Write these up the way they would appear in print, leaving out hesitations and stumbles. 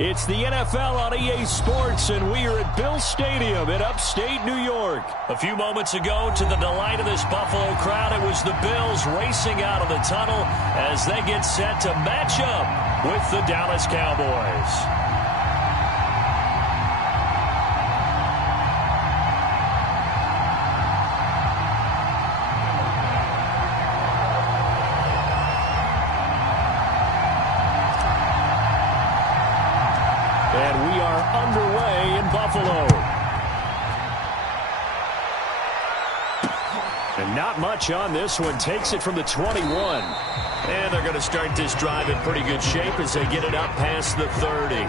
It's the NFL on EA Sports, and we are at Bill Stadium in upstate New York. A few moments ago, to the delight of this Buffalo crowd, it was the Bills racing out of the tunnel as they get set to match up with the Dallas Cowboys. And we are underway in Buffalo. And not much on this one. Takes it from the 21. And they're going to start this drive in pretty good shape as they get it up past the 30.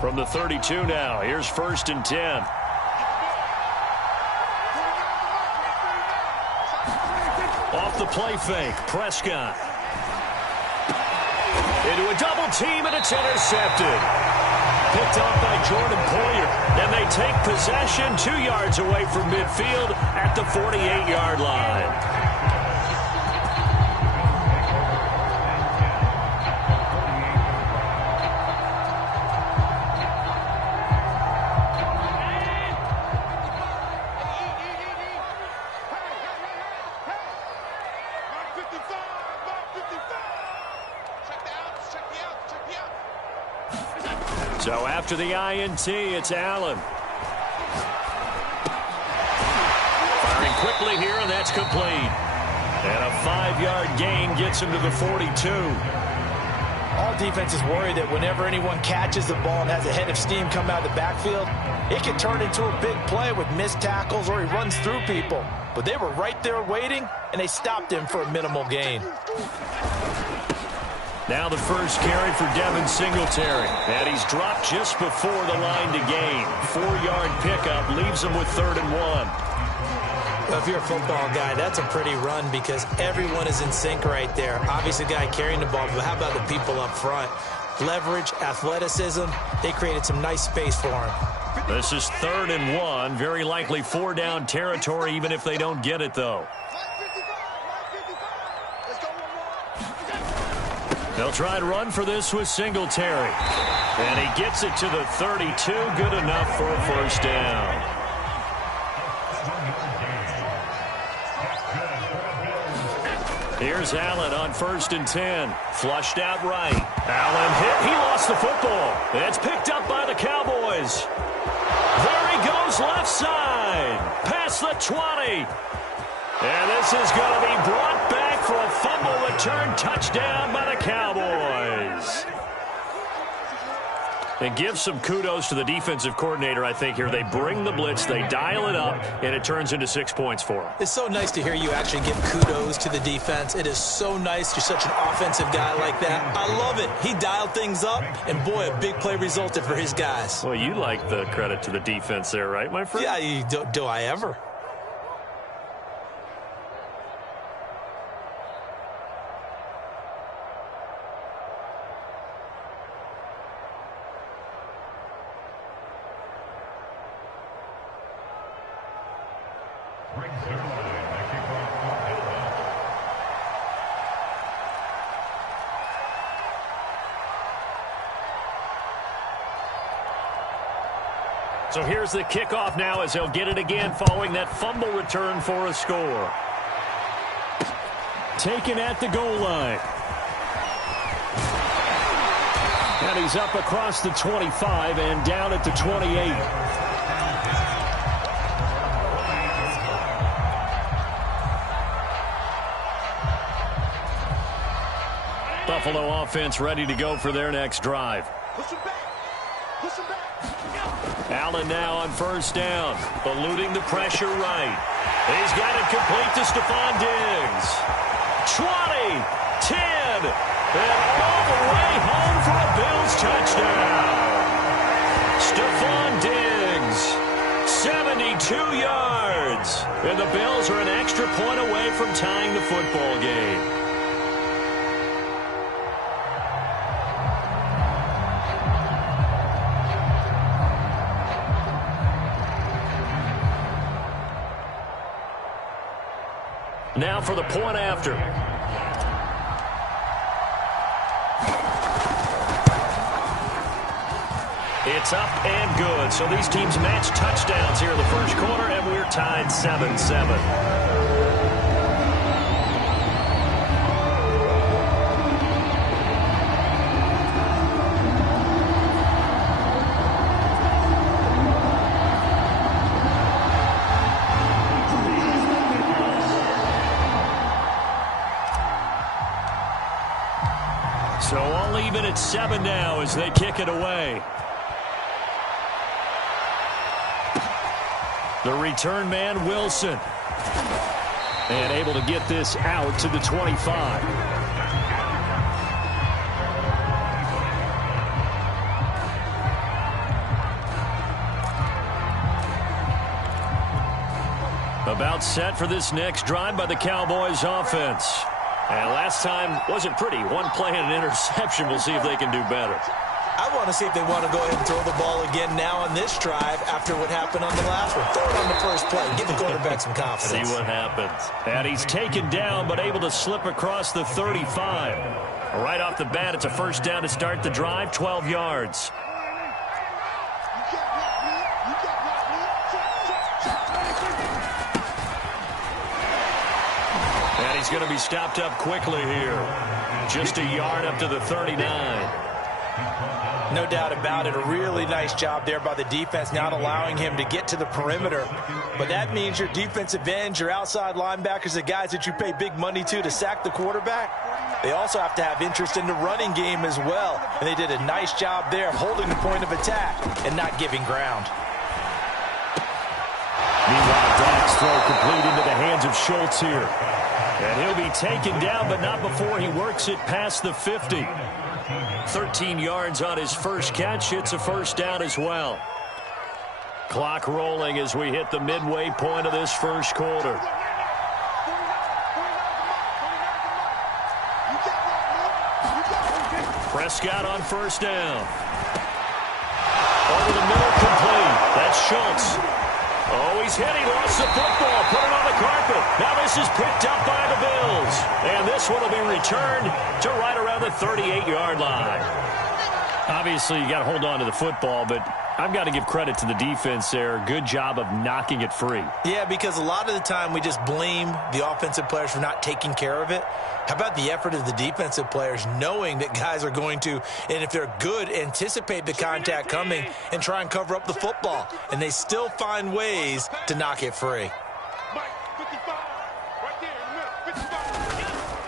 From the 32 now, here's 1st and 10. Off the play fake, Prescott. Into a double team, and it's intercepted. Picked off by Jordan Poyer, and they take possession 2 yards away from midfield at the 48-yard line. So after the INT, it's Allen. Firing quickly here, and that's complete. And a 5-yard gain gets him to the 42. All defenses worry that whenever anyone catches the ball and has a head of steam come out of the backfield, it can turn into a big play with missed tackles or he runs through people. But they were right there waiting, and they stopped him for a minimal gain. Now the first carry for Devin Singletary. And he's dropped just before the line to gain. 4-yard pickup leaves him with 3rd and 1. Well, if you're a football guy, that's a pretty run because everyone is in sync right there. Obviously, the guy carrying the ball, but how about the people up front? Leverage, athleticism, they created some nice space for him. This is 3rd and 1. Very likely 4-down territory, even if they don't get it, though. They'll try and run for this with Singletary. And he gets it to the 32. Good enough for a 1st down. Here's Allen on 1st and 10. Flushed out right. Allen hit. He lost the football. It's picked up by the Cowboys. There he goes left side. Past the 20. And this is going to be brought back for a fumble return touchdown by the Cowboys. And give some kudos to the defensive coordinator, I think, here. They bring the blitz, they dial it up, and it turns into 6 points for them. It's so nice to hear you actually give kudos to the defense. It is so nice. You're such an offensive guy like that. I love it. He dialed things up, and boy, a big play resulted for his guys. Well, you like the credit to the defense there, right, my friend? Yeah, do I ever? So here's the kickoff now as they'll get it again following that fumble return for a score. Taken at the goal line. And he's up across the 25 and down at the 28. Buffalo offense ready to go for their next drive. Push him back. Push him back. Allen now on 1st down, eluding the pressure right. He's got it complete to Stephon Diggs. 20, 10, and all the way home for a Bills touchdown. Stephon Diggs, 72 yards. And the Bills are an extra point away from tying the football game. now for the point after. It's up and good. So these teams match touchdowns here in the first quarter, and we're tied 7-7. So all even at 7 now as they kick it away. The return man, Wilson. And able to get this out to the 25. About set for this next drive by the Cowboys offense. And last time wasn't pretty. One play and an interception. We'll see if they can do better. I want to see if they want to go ahead and throw the ball again now on this drive after what happened on the last one. Throw it on the first play. Give the quarterback some confidence. See what happens. And he's taken down but able to slip across the 35. Right off the bat, it's a first down to start the drive, 12 yards. And he's going to be stopped up quickly here. Just a yard up to the 39. No doubt about it. A really nice job there by the defense, not allowing him to get to the perimeter. But that means your defensive ends, your outside linebackers, the guys that you pay big money to sack the quarterback, they also have to have interest in the running game as well. And they did a nice job there of holding the point of attack and not giving ground. Meanwhile, Dak's throw complete into the hands of Schultz here. And he'll be taken down, but not before he works it past the 50. 13 yards on his first catch. It's a first down as well. Clock rolling as we hit the midway point of this first quarter. Prescott on first down. Over the middle, complete. That's Schultz. Oh, he's hit. He lost the football. Put it on the carpet. Now this is picked up by the Bills. And this one will be returned to right around the 38-yard line. Obviously, you got to hold on to the football, but I've got to give credit to the defense there. Good job of knocking it free. Yeah, because a lot of the time we just blame the offensive players for not taking care of it. How about the effort of the defensive players knowing that guys are going to, and if they're good, anticipate the contact coming and try and cover up the football. And they still find ways to knock it free.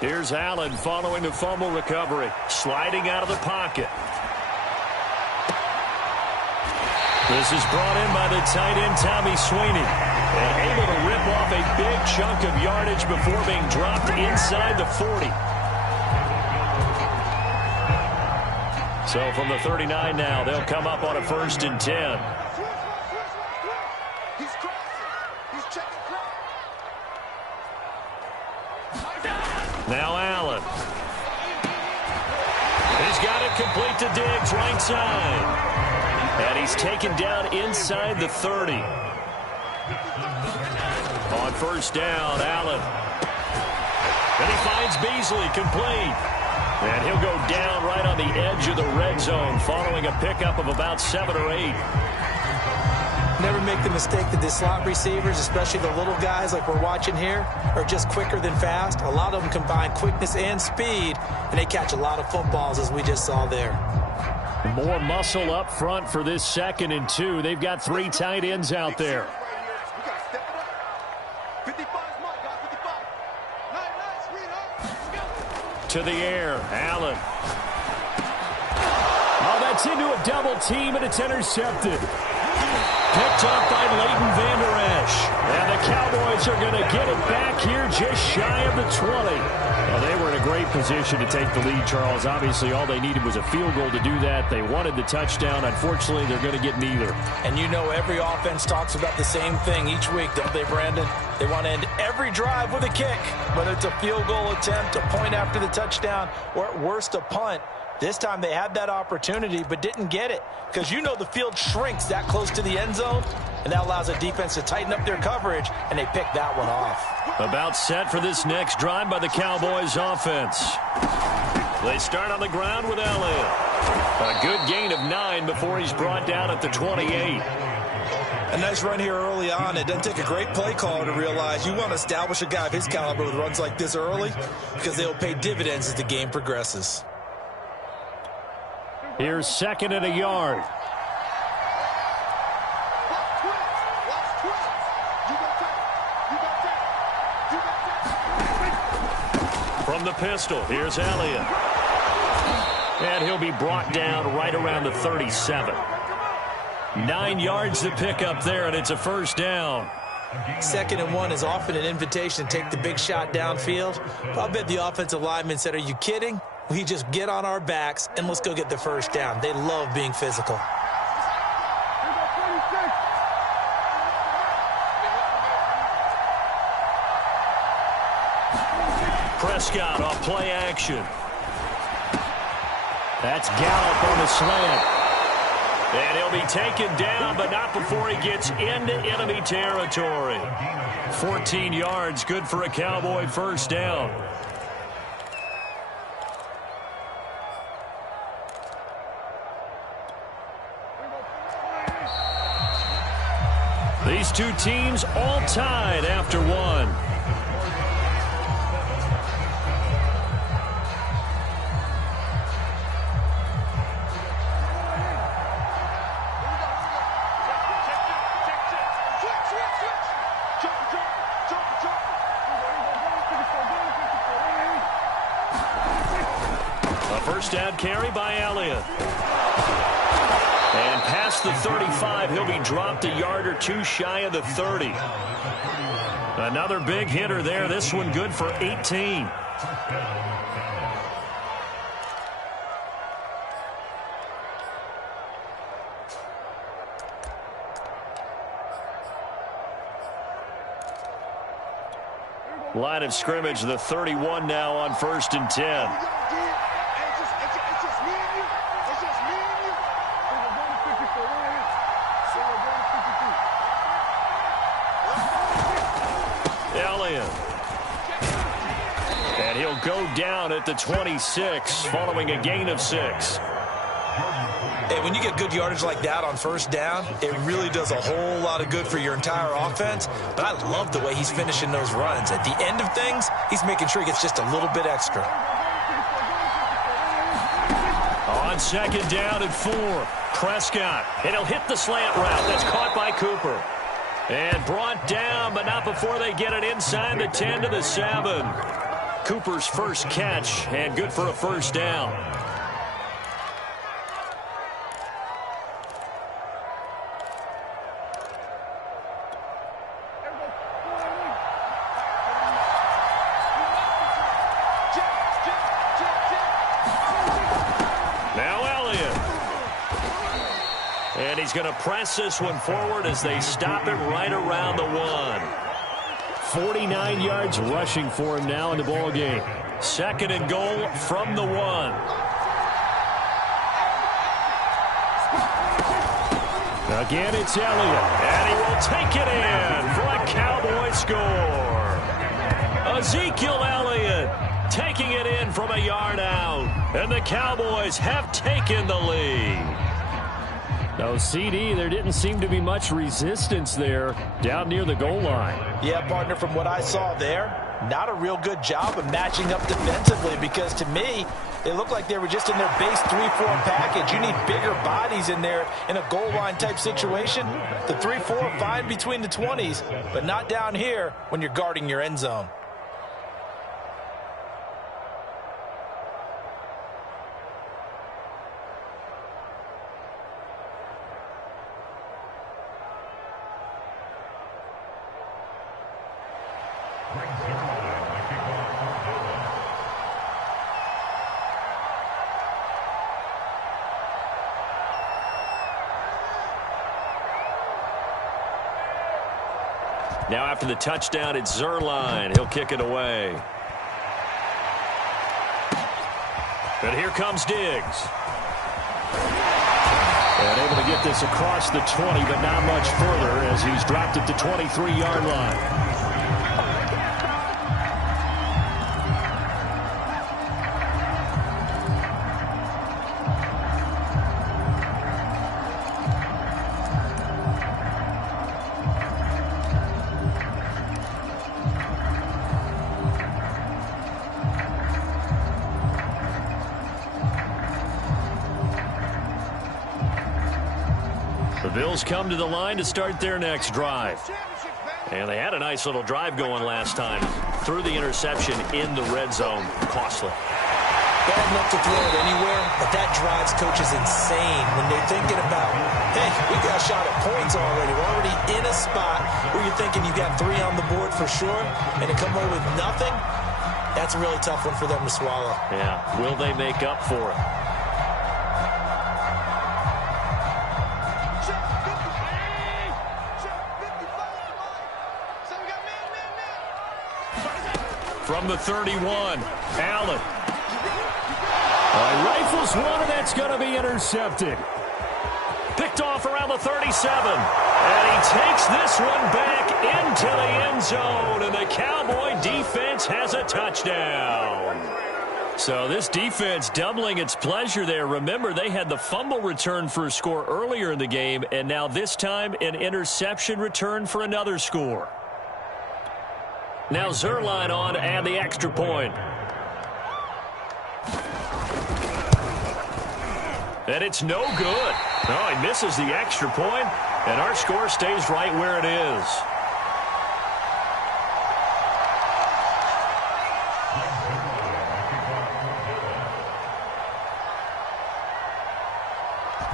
Here's Allen following the fumble recovery. Sliding out of the pocket. This is brought in by the tight end, Tommy Sweeney. And able to rip off a big chunk of yardage before being dropped inside the 40. So from the 39 now, they'll come up on a 1st and 10. Now Allen. He's got it complete to Diggs, right side. And he's taken down inside the 30. On first down, Allen. And he finds Beasley, complete. And he'll go down right on the edge of the red zone following a pickup of about 7 or 8. Never make the mistake that the slot receivers, especially the little guys like we're watching here, are just quicker than fast. A lot of them combine quickness and speed, and they catch a lot of footballs, as we just saw there. More muscle up front for this 2nd and 2. They've got 3 tight ends out there. To the air, Allen. Oh, that's into a double team, and it's intercepted. Picked up by Leighton Vander Esch. And the Cowboys are going to get it back here just shy of the 20. Well, they were in a great position to take the lead, Charles. Obviously, all they needed was a field goal to do that. They wanted the touchdown. Unfortunately, they're going to get neither. And you know every offense talks about the same thing each week, don't they, Brandon? They want to end every drive with a kick, whether it's a field goal attempt, a point after the touchdown, or at worst a punt. This time they had that opportunity but didn't get it because you know the field shrinks that close to the end zone. and that allows the defense to tighten up their coverage, and they pick that one off. About set for this next drive by the Cowboys offense. They start on the ground with Elliott. A good gain of 9 before he's brought down at the 28. A nice run here early on. It doesn't take a great play caller to realize you want to establish a guy of his caliber with runs like this early because they'll pay dividends as the game progresses. Here's 2nd and a yard. From the pistol, here's Elliott. And he'll be brought down right around the 37. 9 yards to pick up there, and it's a first down. 2nd and 1 is often an invitation to take the big shot downfield. I bet the offensive lineman said, "Are you kidding? We just get on our backs and let's go get the first down." They love being physical. Prescott off play action. That's Gallup on the slant. And he'll be taken down, but not before he gets into enemy territory. 14 yards, good for a Cowboy first down. These two teams all tied after one. First down carry by Elliott. And past the 35, he'll be dropped a yard or two shy of the 30. Another big hitter there. This one good for 18. Line of scrimmage, the 31 now on 1st and 10. Elliott. And he'll go down at the 26 following a gain of 6. Hey, when you get good yardage like that on first down, it really does a whole lot of good for your entire offense. But I love the way he's finishing those runs. At the end of things, he's making sure he gets just a little bit extra. On 2nd down and 4, Prescott. And he'll hit the slant route. That's caught by Cooper. And brought down, but not before they get it inside the 10 to the 7. Cooper's first catch, and good for a first down. He's going to press this one forward as they stop it right around the 1. 49 yards rushing for him now in the ball game. 2nd and goal from the 1. Again, it's Elliott, and he will take it in for a Cowboy score. Ezekiel Elliott taking it in from a yard out, and the Cowboys have taken the lead. No, CD, there didn't seem to be much resistance there down near the goal line. Yeah, partner, from what I saw there, not a real good job of matching up defensively because to me, they look like they were just in their base 3-4 package. You need bigger bodies in there in a goal line type situation. The 3-4 are fine between the 20s, but not down here when you're guarding your end zone. Now after the touchdown, it's Zerline. He'll kick it away. And here comes Diggs. And able to get this across the 20, but not much further as he's dropped it to 23-yard line. The Bills come to the line to start their next drive. And they had a nice little drive going last time. Threw the interception in the red zone. Costly. Bad enough to throw it anywhere, but that drives coaches insane when they're thinking about, hey, we got a shot at points already. We're already in a spot where you're thinking you got 3 on the board for sure, and to come away with nothing, that's a really tough one for them to swallow. Yeah, will they make up for it? From the 31, Allen. Rifles one, and that's going to be intercepted. Picked off around the 37. And he takes this one back into the end zone, and the Cowboy defense has a touchdown. So this defense doubling its pleasure there. Remember, they had the fumble return for a score earlier in the game, and now this time an interception return for another score. Now Zerline on to add the extra point. And it's no good. Oh, he misses the extra point, and our score stays right where it is.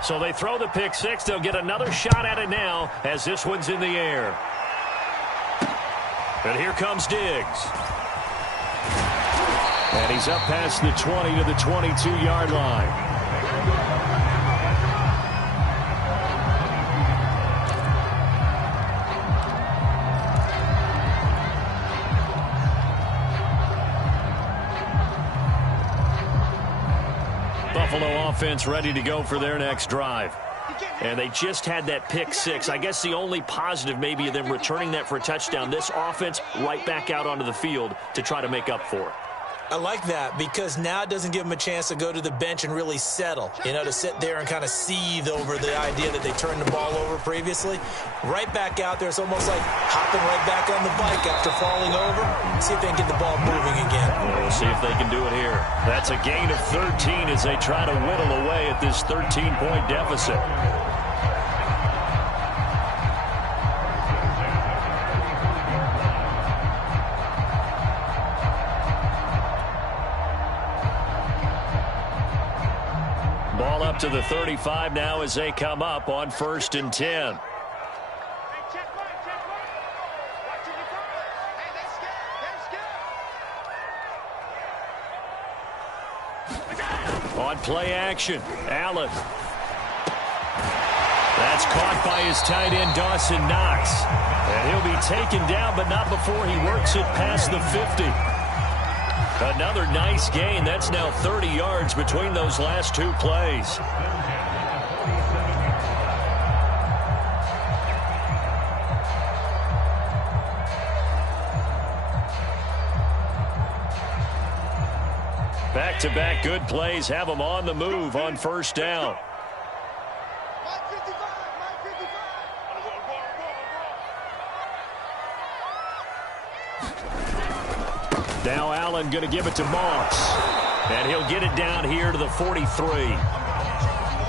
So they throw the pick six. They'll get another shot at it now as this one's in the air. And here comes Diggs. And he's up past the 20 to the 22-yard line. Buffalo offense ready to go for their next drive. And they just had that pick six. I guess the only positive maybe of them returning that for a touchdown. This offense right back out onto the field to try to make up for it. I like that because now it doesn't give them a chance to go to the bench and really settle, to sit there and kind of seethe over the idea that they turned the ball over previously. Right back out there, it's almost like hopping right back on the bike after falling over. See if they can get the ball moving again. Well, we'll see if they can do it here. That's a gain of 13 as they try to whittle away at this 13-point deficit. Ball up to the 35 now as they come up on 1st and 10. On play action, Allen. That's caught by his tight end, Dawson Knox. And he'll be taken down, but not before he works it past the 50. Another nice gain. That's now 30 yards between those last two plays. Back-to-back good plays have them on the move on 1st down. Now Allen going to give it to Moss. And he'll get it down here to the 43.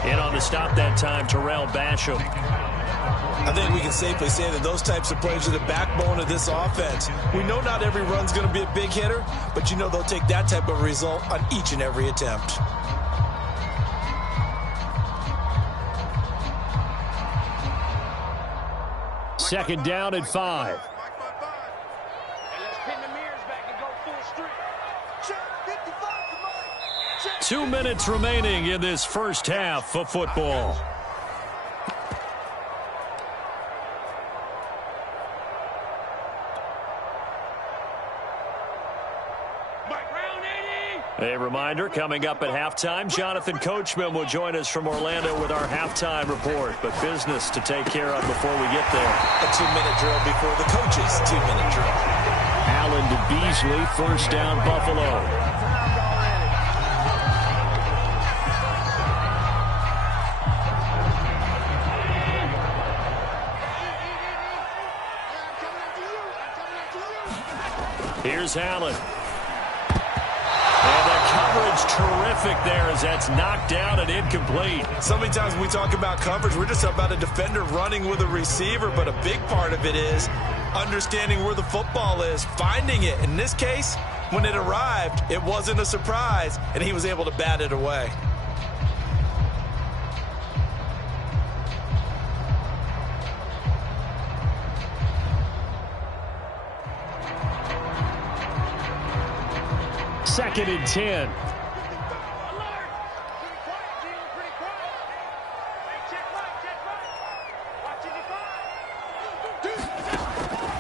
In on the stop that time, Terrell Basham. I think we can safely say that those types of plays are the backbone of this offense. We know not every run's going to be a big hitter, but they'll take that type of result on each and every attempt. Second down at 5. 2 minutes remaining in this first half of football. A reminder, coming up at halftime, Jonathan Coachman will join us from Orlando with our halftime report. But business to take care of before we get there. A 2-minute drill before the coach's 2-minute drill. Allen to Beasley, first down Buffalo. Here's Allen. And the coverage terrific there as that's knocked down and incomplete. So many times when we talk about coverage, we're just about a defender running with a receiver, but a big part of it is understanding where the football is, finding it. In this case, when it arrived, it wasn't a surprise, and he was able to bat it away. Second and 10.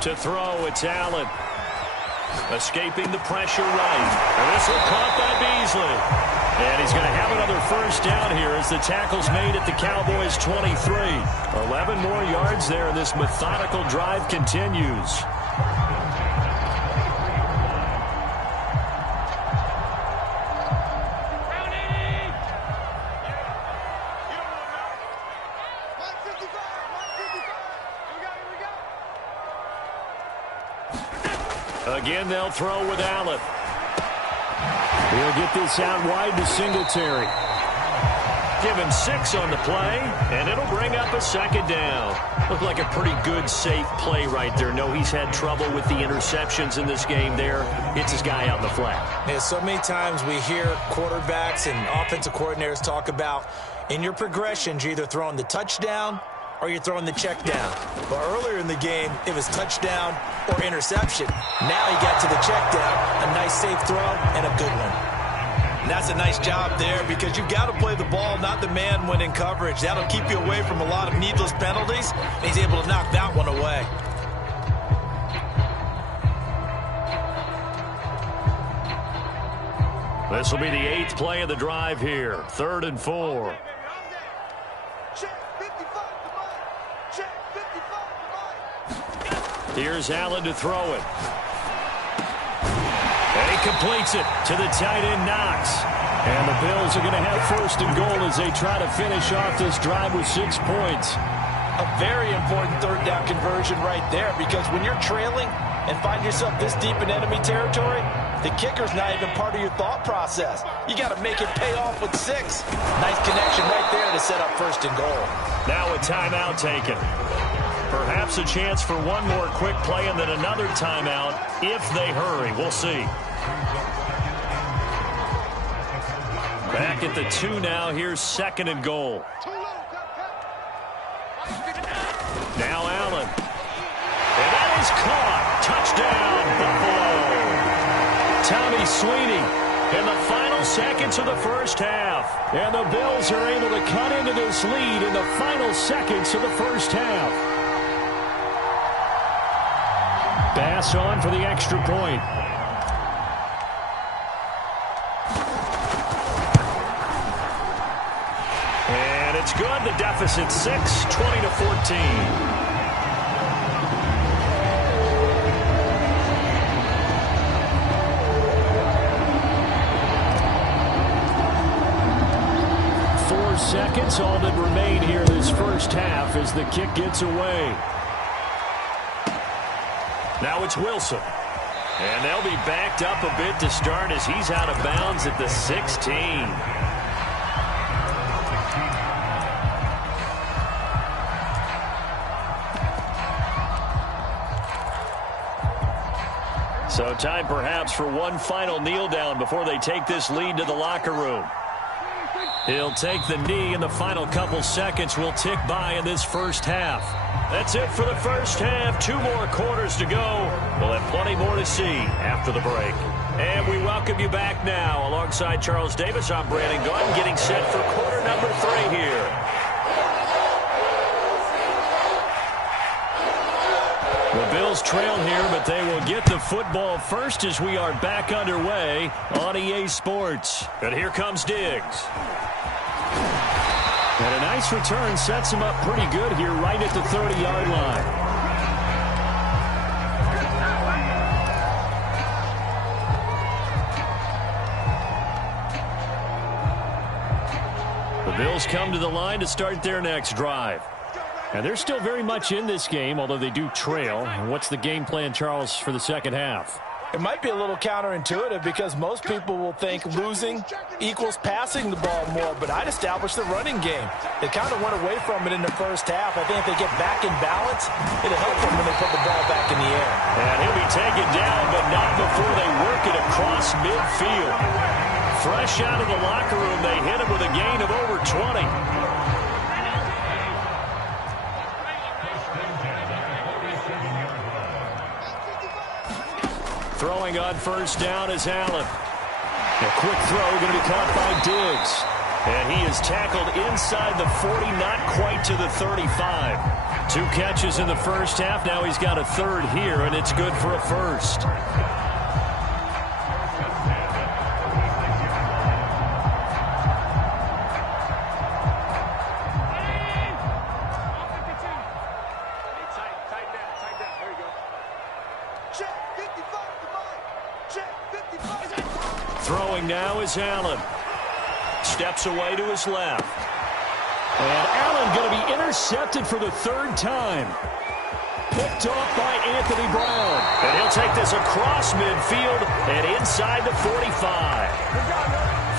To throw, it's Allen. Escaping the pressure right. And this one caught by Beasley. And he's going to have another first down here as the tackle's made at the Cowboys' 23. 11 more yards there, and this methodical drive continues. Again, they'll throw with Allen. He'll get this out wide to Singletary. Give him 6 on the play, and it'll bring up a second down. Looked like a pretty good, safe play right there. No, he's had trouble with the interceptions in this game there. Hits his guy out in the flat. Yeah, so many times we hear quarterbacks and offensive coordinators talk about in your progressions, you're either throwing the touchdown or you're throwing the check down. But earlier in the game, it was touchdown or interception. Now he got to the check down, a nice safe throw, and a good one. And that's a nice job there because you've got to play the ball, not the man when in coverage. That'll keep you away from a lot of needless penalties, and he's able to knock that one away. This will be the 8th play of the drive here. 3rd and 4. Here's Allen to throw it. And he completes it to the tight end, Knox. And the Bills are going to have 1st and goal as they try to finish off this drive with 6 points. A very important 3rd down conversion right there, because when you're trailing and find yourself this deep in enemy territory, the kicker's not even part of your thought process. You got to make it pay off with 6. Nice connection right there to set up 1st and goal. Now a timeout taken. Perhaps a chance for one more quick play and then another timeout if they hurry. We'll see. Back at the 2 now. Here's 2nd and goal. Now Allen. And that is caught. Touchdown, Buffalo. Tommy Sweeney in the final seconds of the first half. And the Bills are able to cut into this lead in the final seconds of the first half. Bass on for the extra point. And it's good. The deficit 6, 20-14. Seconds, all that remain here this first half as the kick gets away. Now it's Wilson. And they'll be backed up a bit to start as he's out of bounds at the 16. So time perhaps for one final kneel down before they take this lead to the locker room. He'll take the knee, and the final couple seconds will tick by in this first half. That's it for the first half. 2 more quarters to go. We'll have plenty more to see after the break. And we welcome you back now. Alongside Charles Davis, I'm Brandon Gaudin, getting set for quarter number 3 here. The Bills trail here, but they will get the football first as we are back underway on EA Sports. And here comes Diggs. And a nice return sets him up pretty good here right at the 30-yard line. The Bills come to the line to start their next drive. And they're still very much in this game, although they do trail. And what's the game plan, Charles, for the second half? It might be a little counterintuitive because most people will think losing equals passing the ball more, but I'd establish the running game. They kind of went away from it in the first half. I think if they get back in balance, it'll help them when they put the ball back in the air. And he'll be taken down, but not before they work it across midfield. Fresh out of the locker room, they hit him with a gain of over 20. Throwing on first down is Allen. A quick throw going to be caught by Diggs. And he is tackled inside the 40, not quite to the 35. 2 catches in the first half. Now he's got a third here, and it's good for a first. Throwing now is Allen. Steps away to his left. And Allen going to be intercepted for the 3rd time. Picked off by Anthony Brown. And he'll take this across midfield and inside the 45.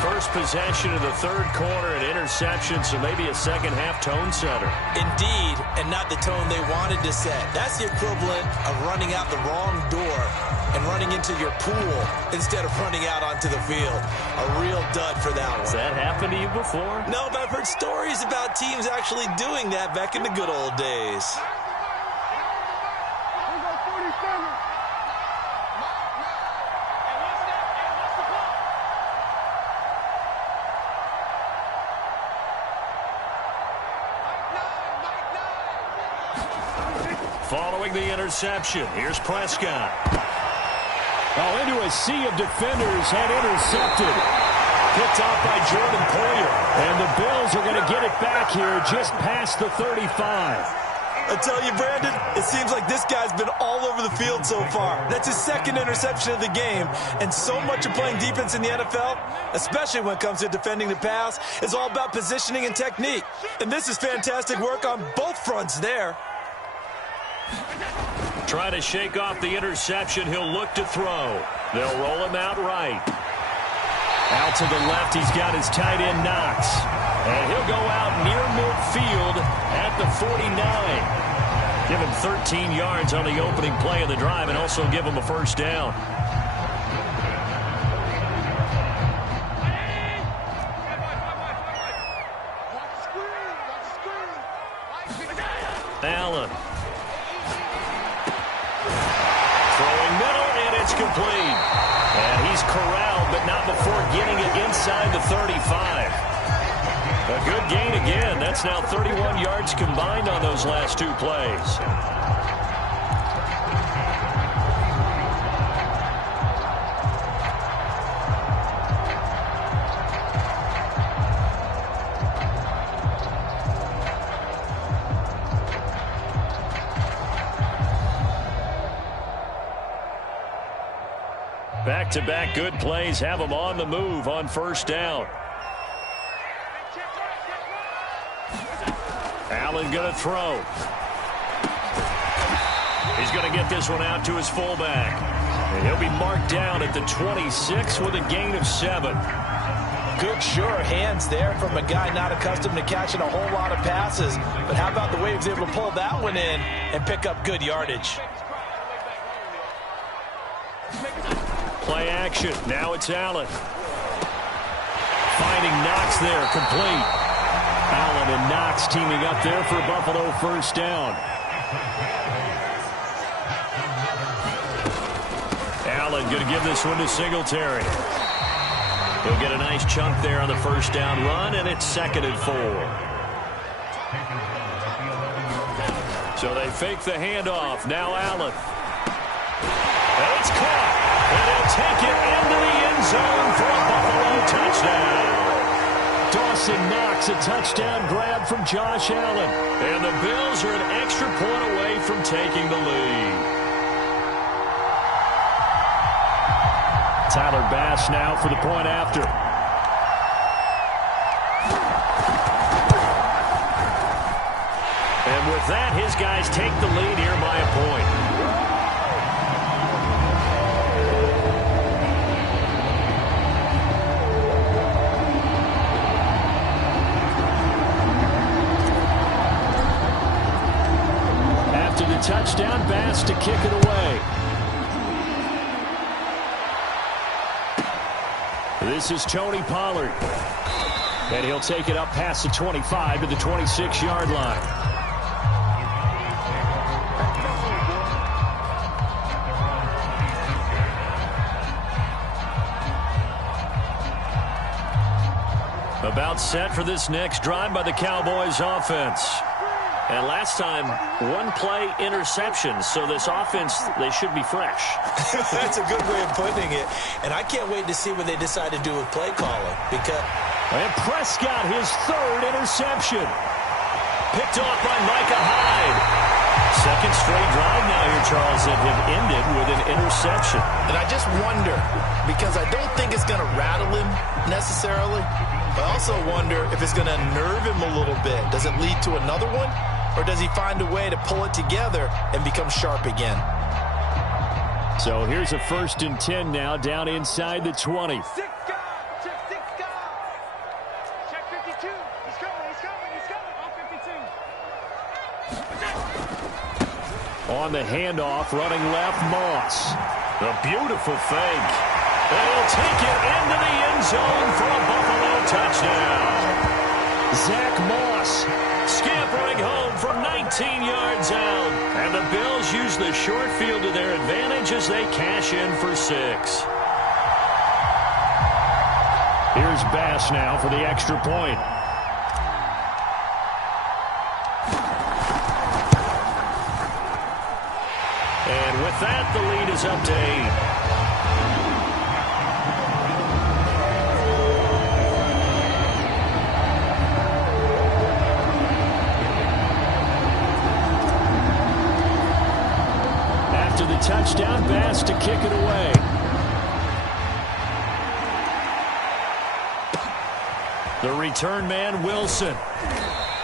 First possession of the 3rd quarter, an interception, so maybe a second-half tone setter. Indeed, and not the tone they wanted to set. That's the equivalent of running out the wrong door and running into your pool instead of running out onto the field. A real dud for that one. Has that happened to you before? No, but I've heard stories about teams actually doing that back in the good old days. Following the interception, here's Prescott. Oh, into a sea of defenders and intercepted. Picked off by Jordan Poyer. And the Bills are going to get it back here just past the 35. I tell you, Brandon, it seems like this guy's been all over the field so far. That's his 2nd interception of the game. And so much of playing defense in the NFL, especially when it comes to defending the pass, is all about positioning and technique. And this is fantastic work on both fronts there. Try to shake off the interception. He'll look to throw. They'll roll him out right. Out to the left, he's got his tight end Knox. And he'll go out near midfield at the 49. Give him 13 yards on the opening play of the drive and also give him a first down. Allen. Complete. And he's corralled, but not before getting it inside the 35. A good gain again. That's now 31 yards combined on those last 2 plays. Back-to-back good plays have them on the move on first down. Allen going to throw. He's going to get this one out to his fullback. And he'll be marked down at the 26 with a gain of 7. Good, sure hands there from a guy not accustomed to catching a whole lot of passes. But how about the way he was able to pull that one in and pick up good yardage? Play action. Now it's Allen. Finding Knox there, complete. Allen and Knox teaming up there for Buffalo first down. Allen going to give this one to Singletary. He'll get a nice chunk there on the first down run, and it's 2nd and 4. So they fake the handoff. Now Allen. And it's caught. And he'll take it into the end zone for a Buffalo touchdown. Dawson Knox, a touchdown grab from Josh Allen. And the Bills are an extra point away from taking the lead. Tyler Bass now for the point after. And with that, his guys take the lead here by a point. After the touchdown, Bass to kick it away. This is Tony Pollard. And he'll take it up past the 25 to the 26-yard line. About set for this next drive by the Cowboys offense. And last time, one play interception. So this offense, they should be fresh. That's a good way of putting it. And I can't wait to see what they decide to do with play calling. And Prescott, his third interception. Picked off by Micah Hyde. Second straight drive now here, Charles, that have ended with an interception. And I just wonder, because I don't think it's going to rattle him necessarily, but I also wonder if it's going to nerve him a little bit. Does it lead to another one? Or does he find a way to pull it together and become sharp again? So here's a 1st and 10 now, down inside the 20. Check 52. He's coming on 52. On the handoff, running left, Moss. A beautiful fake. And he'll take it into the end zone for a Buffalo touchdown. Zach Moss scampering home from 19 yards out. And the Bills use the short field to their advantage as they cash in for 6. Here's Bass now for the extra point. And with that, the lead is up to 8. Touchdown, Bass to kick it away. The return man, Wilson.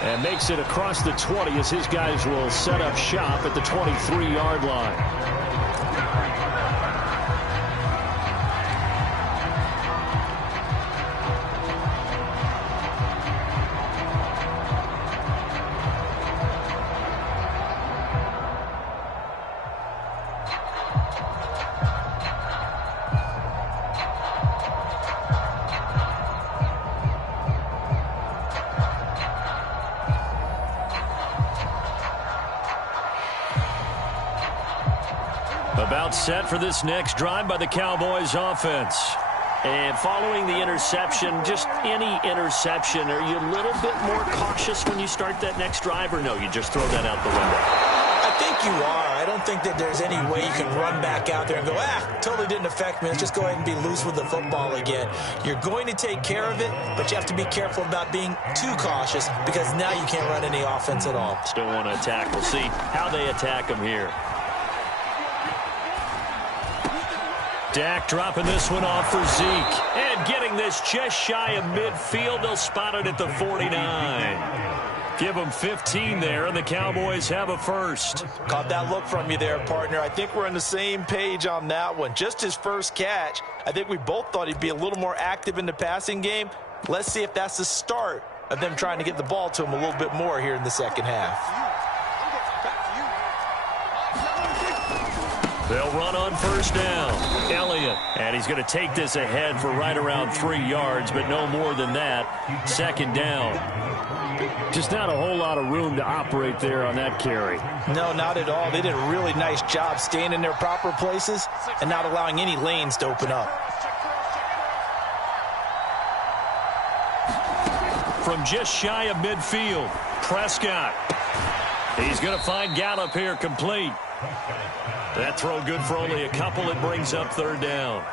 And makes it across the 20 as his guys will set up shop at the 23-yard line. About set for this next drive by the Cowboys offense. And following the interception, just any interception, are you a little bit more cautious when you start that next drive, or no, you just throw that out the window? I think you are. I don't think that there's any way you can run back out there and go, totally didn't affect me. Let's just go ahead and be loose with the football again. You're going to take care of it, but you have to be careful about being too cautious because now you can't run any offense at all. Still want to attack. We'll see how they attack them here. Dak dropping this one off for Zeke. And getting this just shy of midfield. They'll spot it at the 49. Give them 15 there, and the Cowboys have a first. Caught that look from you there, partner. I think we're on the same page on that one. Just his first catch. I think we both thought he'd be a little more active in the passing game. Let's see if that's the start of them trying to get the ball to him a little bit more here in the second half. They'll run on first down. Elliott. And he's going to take this ahead for right around 3 yards, but no more than that. Second down. Just not a whole lot of room to operate there on that carry. No, not at all. They did a really nice job staying in their proper places and not allowing any lanes to open up. From just shy of midfield, Prescott. He's going to find Gallup here complete. That throw good for only a couple. It brings up third down.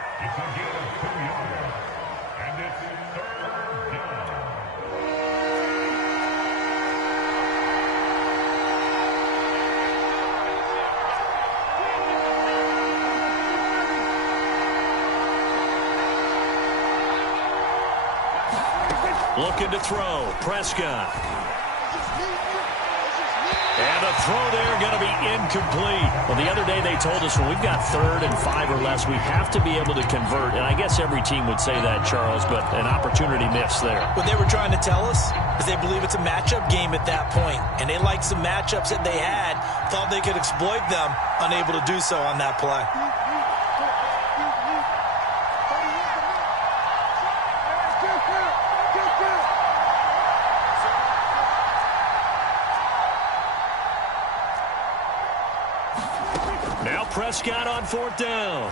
Looking to throw. Prescott. And a throw there going to be incomplete. Well, the other day they told us when we've got 3rd and 5 or less, we have to be able to convert. And I guess every team would say that, Charles, but an opportunity missed there. What they were trying to tell us is they believe it's a matchup game at that point. And they liked some matchups that they had, thought they could exploit them, unable to do so on that play. Prescott on 4th down.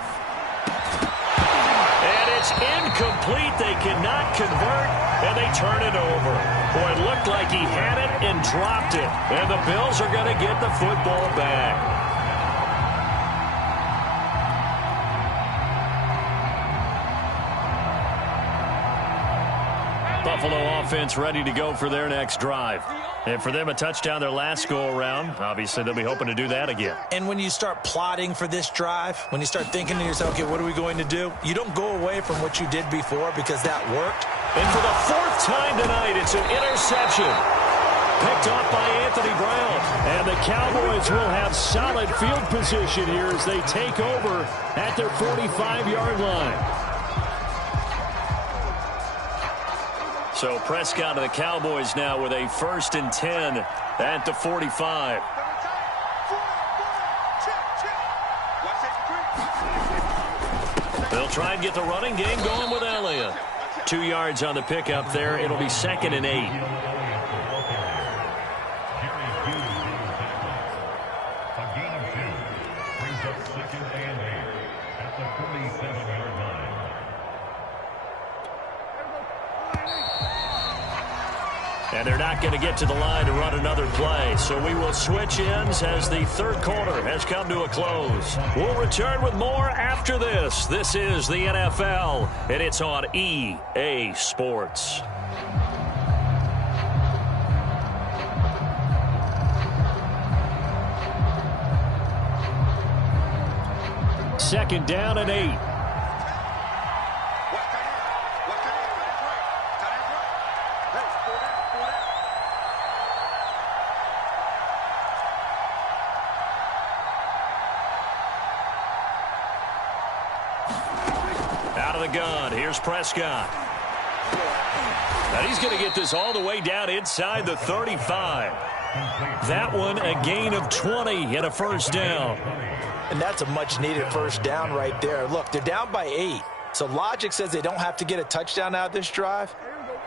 And it's incomplete. They cannot convert, and they turn it over. Boy, it looked like he had it and dropped it. And the Bills are going to get the football back. Buffalo offense ready to go for their next drive. And for them, a touchdown their last go-around. Obviously, they'll be hoping to do that again. And when you start plotting for this drive, when you start thinking to yourself, okay, what are we going to do? You don't go away from what you did before because that worked. And for the 4th time tonight, it's an interception. Picked off by Anthony Brown. And the Cowboys will have solid field position here as they take over at their 45-yard line. So Prescott of the Cowboys now with a 1st and 10 at the 45. They'll try and get the running game going with Elliott. 2 yards on the pickup there. It'll be 2nd and 8. And they're not going to get to the line to run another play. So we will switch ends as the 3rd quarter has come to a close. We'll return with more after this. This is the NFL, and it's on EA Sports. Second down and 8. Gun. Here's Prescott. And he's going to get this all the way down inside the 35. That one a gain of 20 and a 1st down. And that's a much-needed 1st down right there. Look, they're down by 8. So logic says they don't have to get a touchdown out of this drive.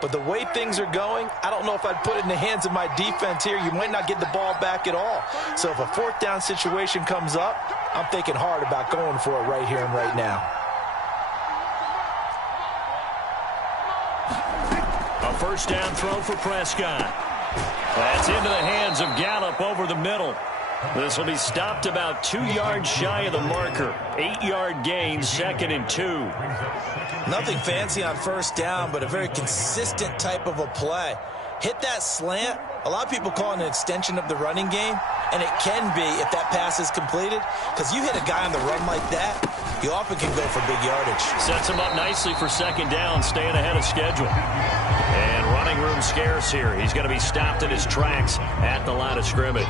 But the way things are going, I don't know if I'd put it in the hands of my defense here. You might not get the ball back at all. So if a 4th down situation comes up, I'm thinking hard about going for it right here and right now. A 1st down throw for Prescott. That's into the hands of Gallup over the middle. This will be stopped about 2 yards shy of the marker. 8-yard gain, 2nd and 2. Nothing fancy on 1st down, but a very consistent type of a play. Hit that slant. A lot of people call it an extension of the running game, and it can be if that pass is completed, because you hit a guy on the run like that, you often can go for big yardage. Sets him up nicely for 2nd down, staying ahead of schedule. And running room scarce here. He's going to be stopped in his tracks at the line of scrimmage.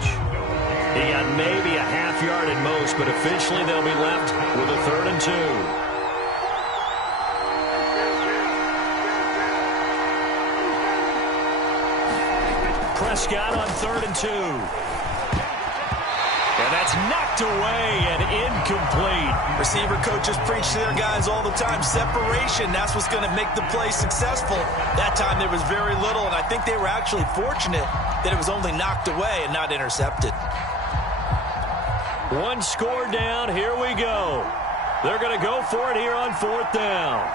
He got maybe a half yard at most, but officially they'll be left with a 3rd and 2. Prescott on 3rd and 2. And that's knocked away and incomplete. Receiver coaches preach to their guys all the time. Separation, that's what's going to make the play successful. That time there was very little, and I think they were actually fortunate that it was only knocked away and not intercepted. 1 score down. Here we go. They're going to go for it here on 4th down.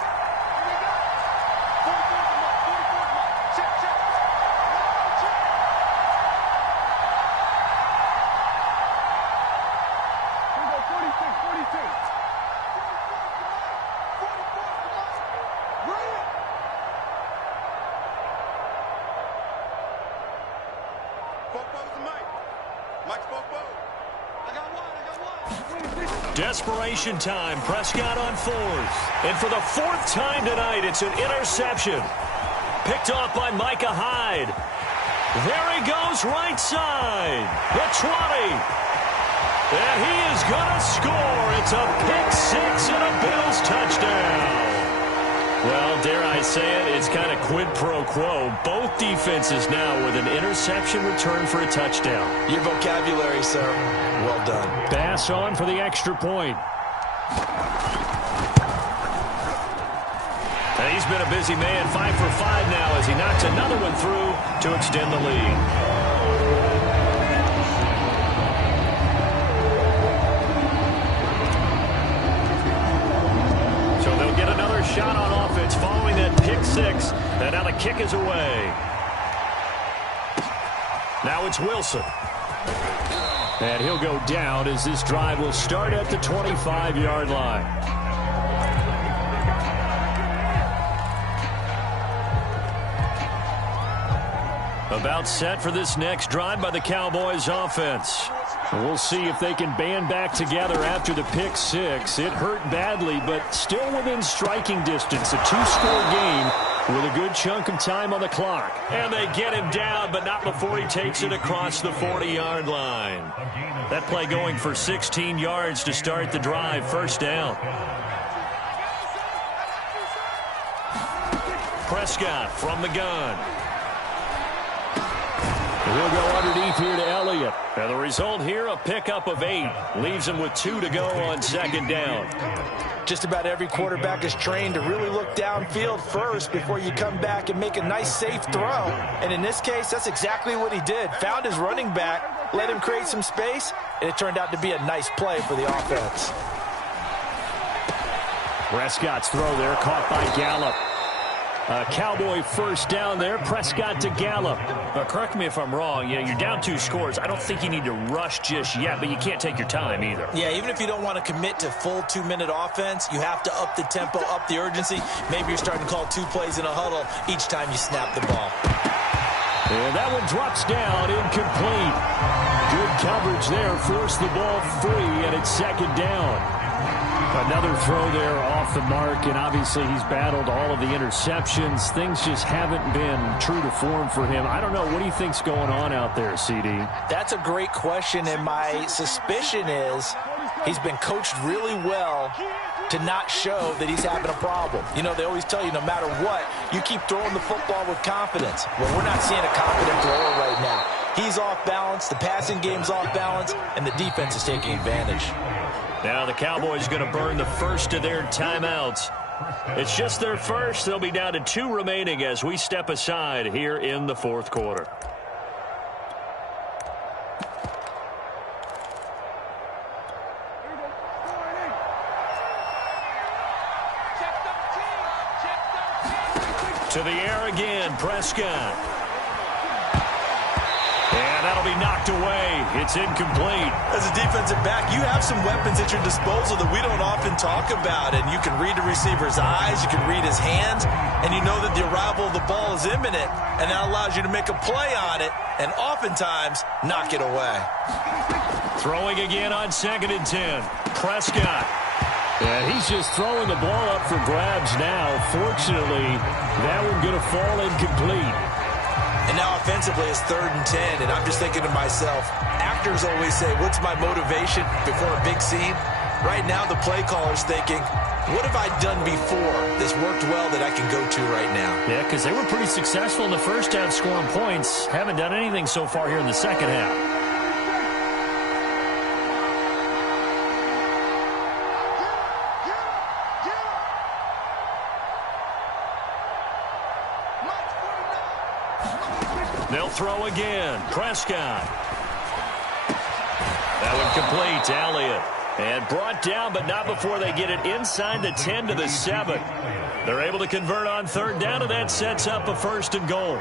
Desperation time. Prescott on fourth. And for the fourth time tonight, it's an interception. Picked off by Micah Hyde. There he goes, right side. The 20. And he is going to score. It's a pick six and a Bills touchdown. Well, dare I say it, it's kind of quid pro quo. Both defenses now with an interception return for a touchdown. Your vocabulary, sir. Well done. Pass on for the extra point. And he's been a busy man, 5 for 5 now as he knocks another one through to extend the lead. So they'll get another shot on offense following that pick six. And now the kick is away. Now it's Wilson. And he'll go down as this drive will start at the 25-yard line. About set for this next drive by the Cowboys offense. We'll see if they can band back together after the pick six. It hurt badly, but still within striking distance. A two-score game with a good chunk of time on the clock. And they get him down, but not before he takes it across the 40-yard line. That play going for 16 yards to start the drive. First down. Prescott from the gun. He'll go underneath here to Elliott. And the result here, a pickup of 8. Leaves him with 2 to go on second down. Just about every quarterback is trained to really look downfield first before you come back and make a nice, safe throw. And in this case, that's exactly what he did. Found his running back, let him create some space, and it turned out to be a nice play for the offense. Prescott's throw there, caught by Gallup. Cowboy first down there. Prescott to Gallup. Correct me if I'm wrong. Yeah, you're down 2 scores. I don't think you need to rush just yet, but you can't take your time either. Yeah, even if you don't want to commit to full 2-minute offense, you have to up the tempo, up the urgency. Maybe you're starting to call 2 plays in a huddle each time you snap the ball. And that one drops down, incomplete. Good coverage there. Forced the ball free, and it's second down. Another throw there off the mark, and obviously he's battled all of the interceptions. Things just haven't been true to form for him. I don't know. What do you think's going on out there, CD? That's a great question, and my suspicion is he's been coached really well to not show that he's having a problem. You know, they always tell you no matter what, you keep throwing the football with confidence. Well, we're not seeing a confident thrower right now. He's off balance, the passing game's off balance, and the defense is taking advantage. Now the Cowboys going to burn the first of their timeouts. It's just their first. They'll be down to 2 remaining as we step aside here in the fourth quarter. To the air again, Prescott. And that'll be knocked away. It's incomplete. As a defensive back, you have some weapons at your disposal that we don't often talk about. And you can read the receiver's eyes, you can read his hands, and you know that the arrival of the ball is imminent. And that allows you to make a play on it and oftentimes knock it away. Throwing again on 2nd and 10. Prescott. And he's just throwing the ball up for grabs now. Fortunately, that one going to fall incomplete. And now offensively it's 3rd and 10, and I'm just thinking to myself, actors always say, what's my motivation before a big scene? Right now the play caller's thinking, what have I done before that's worked well that I can go to right now? Yeah, because they were pretty successful in the first half scoring points. Haven't done anything so far here in the second half. They'll throw again. Prescott. That one complete to Elliott. And brought down, but not before they get it inside the 10 to the 7. They're able to convert on 3rd down, and that sets up a 1st and goal.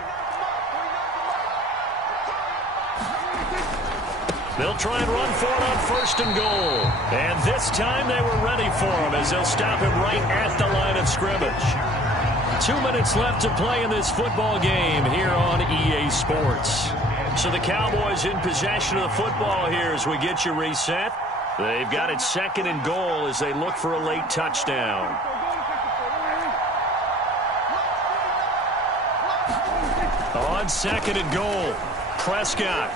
They'll try and run for it on 1st and goal. And this time they were ready for him as they'll stop him right at the line of scrimmage. 2 minutes left to play in this football game here on EA Sports. So the Cowboys in possession of the football here as we get you reset. They've got it 2nd and goal as they look for a late touchdown. On 2nd and goal, Prescott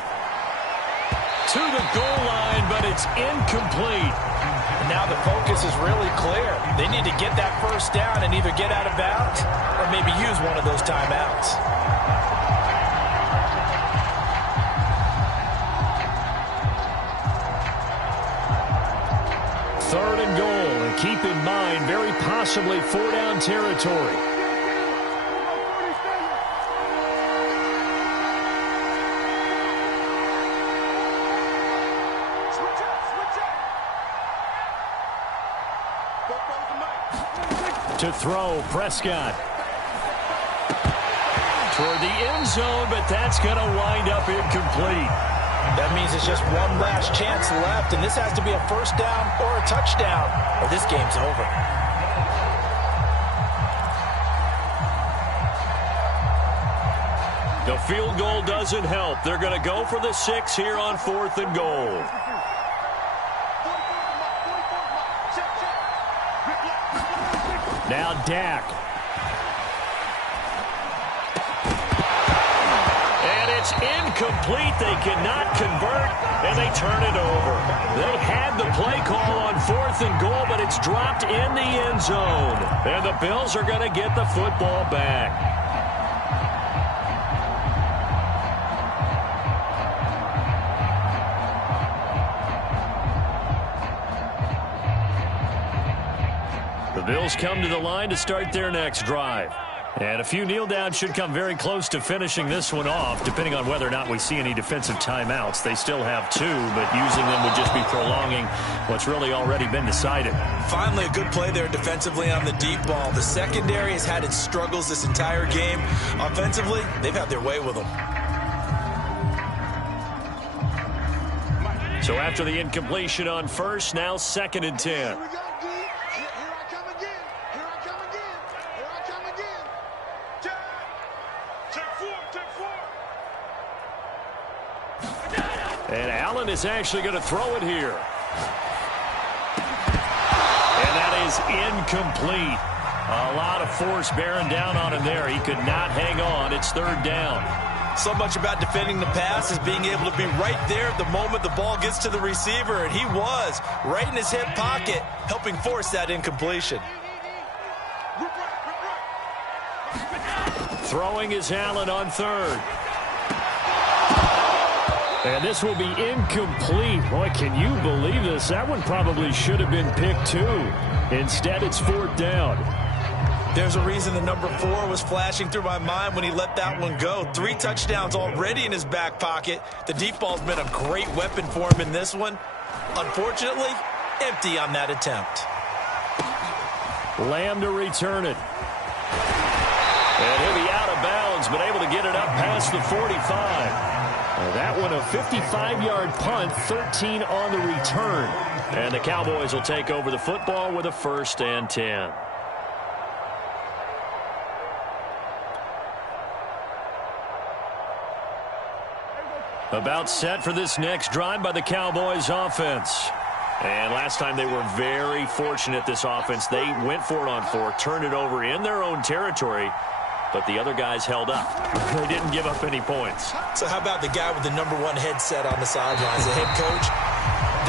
to the goal line, but it's incomplete. And now the focus is really clear. They need to get that first down and either get out of bounds or maybe use one of those timeouts. Third and goal, and keep in mind, very possibly 4-down territory. To throw, Prescott. Toward the end zone, but that's going to wind up incomplete. That means it's just one last chance left, and this has to be a first down or a touchdown, or this game's over. The field goal doesn't help. They're going to go for the 6 here on 4th and goal. Now Dak. And it's incomplete. They cannot convert, and they turn it over. They had the play call on 4th and goal, but it's dropped in the end zone. And the Bills are going to get the football back. The Bills come to the line to start their next drive. And a few kneel downs should come very close to finishing this one off, depending on whether or not we see any defensive timeouts. They still have 2, but using them would just be prolonging what's really already been decided. Finally, a good play there defensively on the deep ball. The secondary has had its struggles this entire game. Offensively, they've had their way with them. So after the incompletion on first, now 2nd and 10. And Allen is actually going to throw it here. And that is incomplete. A lot of force bearing down on him there. He could not hang on. It's 3rd down. So much about defending the pass is being able to be right there at the moment the ball gets to the receiver, and he was right in his hip pocket, helping force that incompletion. Throwing is Allen on 3rd. And this will be incomplete. Boy, can you believe this? That one probably should have been picked too. Instead, it's 4th down. There's a reason the number 4 was flashing through my mind when he let that one go. 3 touchdowns already in his back pocket. The deep ball's been a great weapon for him in this one. Unfortunately, empty on that attempt. Lamb to return it. And he'll be out of bounds, but able to get it up past the 45. That one a 55-yard punt, 13 on the return. And the Cowboys will take over the football with a 1st and 10. About set for this next drive by the Cowboys offense. And last time they were very fortunate, this offense. They went for it on 4, turned it over in their own territory, but the other guys held up. They didn't give up any points. So how about the guy with the number 1 headset on the sidelines, the head coach?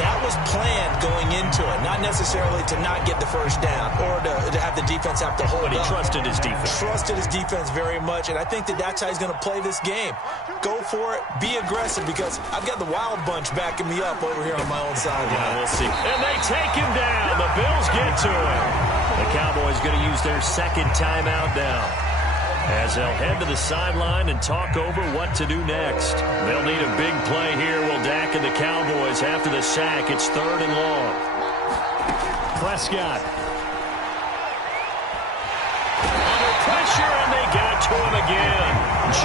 That was planned going into it, not necessarily to not get the first down or to have the defense have to hold But he up. trusted his defense. Trusted his defense very much, and I think that's how he's going to play this game. Go for it, be aggressive, because I've got the wild bunch backing me up over here on my own sideline. Yeah, we'll see. And they take him down. The Bills get to him. The Cowboys going to use their 2nd timeout now, as they'll head to the sideline and talk over what to do next. They'll need a big play here. Will Dak and the Cowboys after the sack. It's 3rd and long. Prescott. Under pressure, and they got to him again.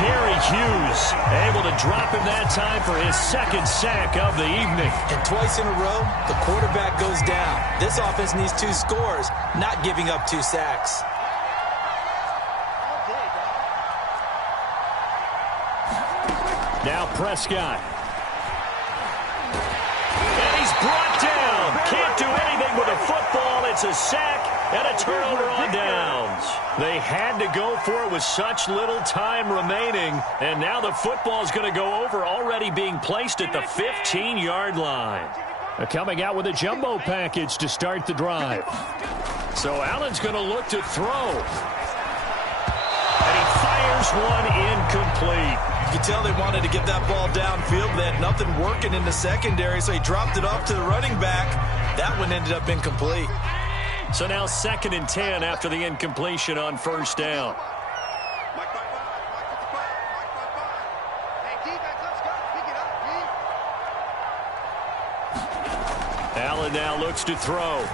Jerry Hughes able to drop him that time for his 2nd sack of the evening. And twice in a row, the quarterback goes down. This offense needs 2 scores, not giving up 2 sacks. Now Prescott. And he's brought down. It's a sack and a turnover on downs. They had to go for it with such little time remaining, and now the football is going to go over, already being placed at the 15-yard line. Coming out with a jumbo package to start the drive. So Allen's going to look to throw. And he fires one incomplete. You can tell they wanted to get that ball downfield. They had nothing working in the secondary, so he dropped it off to the running back. That one ended up incomplete. So now 2nd and 10 after the incompletion on first down. Allen now looks to throw.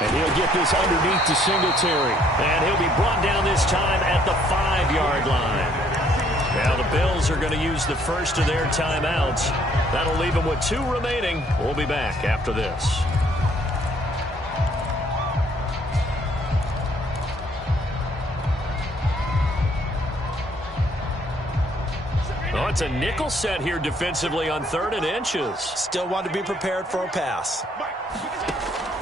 And he'll get this underneath to Singletary. And he'll be brought down this time at the 5-yard line. Now the Bills are going to use the first of their timeouts. That'll leave them with 2 remaining. We'll be back after this. Oh, it's a nickel set here defensively on 3rd and inches. Still want to be prepared for a pass.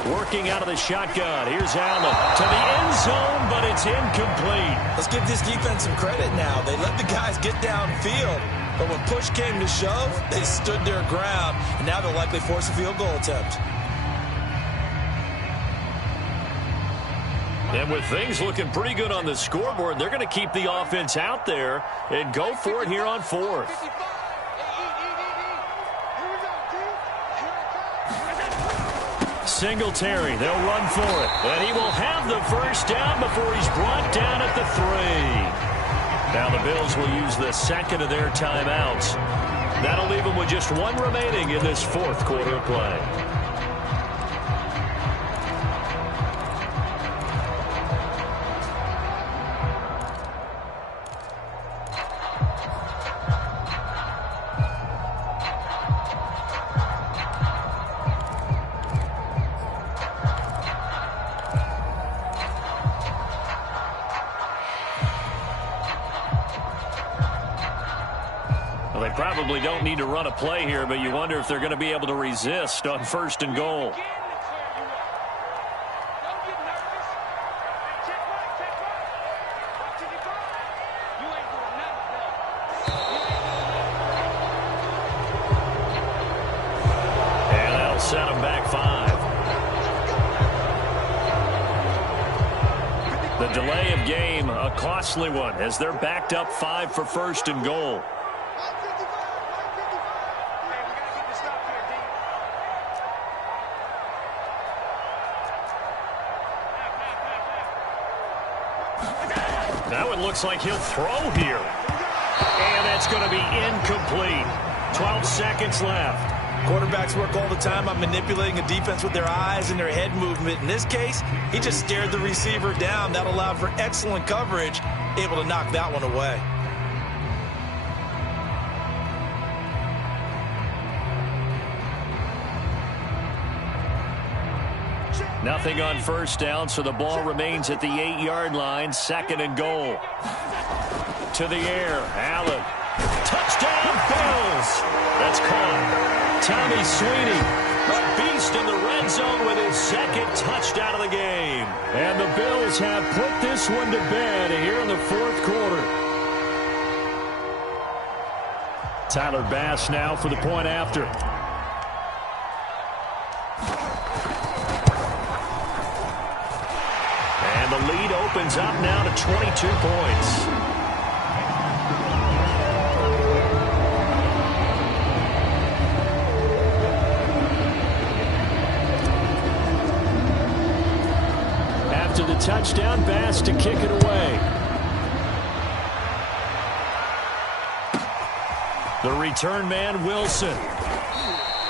Working out of the shotgun. Here's Allen to the end zone, but it's incomplete. Let's give this defense some credit now. They let the guys get downfield, but when push came to shove, they stood their ground, and now they'll likely force a field goal attempt. And with things looking pretty good on the scoreboard, they're going to keep the offense out there and go for it here on 4th. Singletary, they'll run for it. And he will have the first down before he's brought down at the 3. Now the Bills will use the 2nd of their timeouts. That'll leave them with just 1 remaining in this 4th quarter of play. They probably don't need to run a play here, but you wonder if they're going to be able to resist on 1st and goal. And that'll set them back 5. The delay of game, a costly one, as they're backed up 5 for 1st and goal. That one looks like he'll throw here. And that's going to be incomplete. 12 seconds left. Quarterbacks work all the time on manipulating a defense with their eyes and their head movement. In this case, he just stared the receiver down. That allowed for excellent coverage, able to knock that one away. Nothing on first down, so the ball remains at the 8-yard line. 2nd and goal. To the air, Allen. Touchdown, Bills! That's caught. Tommy Sweeney, a beast in the red zone with his 2nd touchdown of the game. And the Bills have put this one to bed here in the 4th quarter. Tyler Bass now for the point after. The lead opens up now to 22 points. After the touchdown, Bass to kick it away. The return man, Wilson.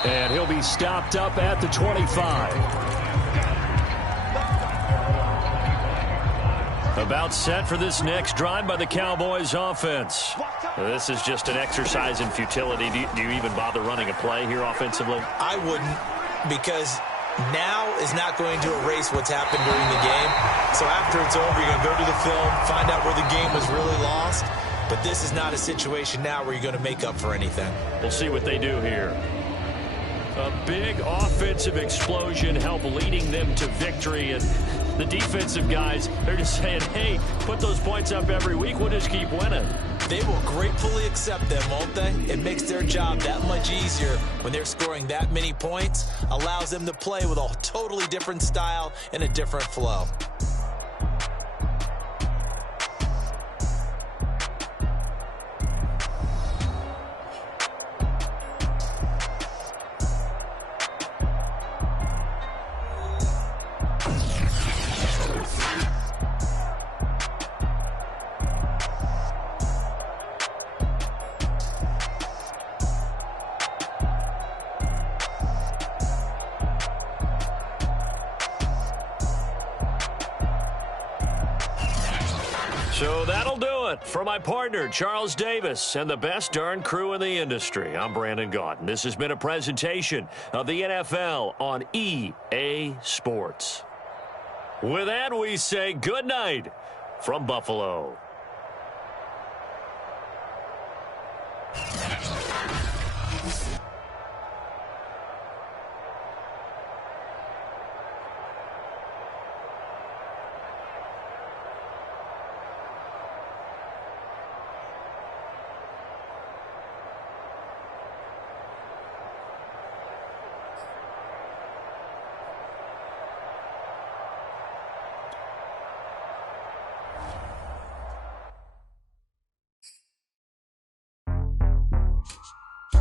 And he'll be stopped up at the 25. About set for this next drive by the Cowboys offense. This is just an exercise in futility. Do you even bother running a play here offensively? I wouldn't, because now is not going to erase what's happened during the game. So after it's over, you're going to go to the film, find out where the game was really lost. But this is not a situation now where you're going to make up for anything. We'll see what they do here. A big offensive explosion helped leading them to victory. And the defensive guys, they're just saying, hey, put those points up every week. We'll just keep winning. They will gratefully accept them, won't they? It makes their job that much easier when they're scoring that many points. Allows them to play with a totally different style and a different flow. So that'll do it for my partner, Charles Davis, and the best darn crew in the industry. I'm Brandon Gaudin. This has been a presentation of the NFL on EA Sports. With that, we say good night from Buffalo.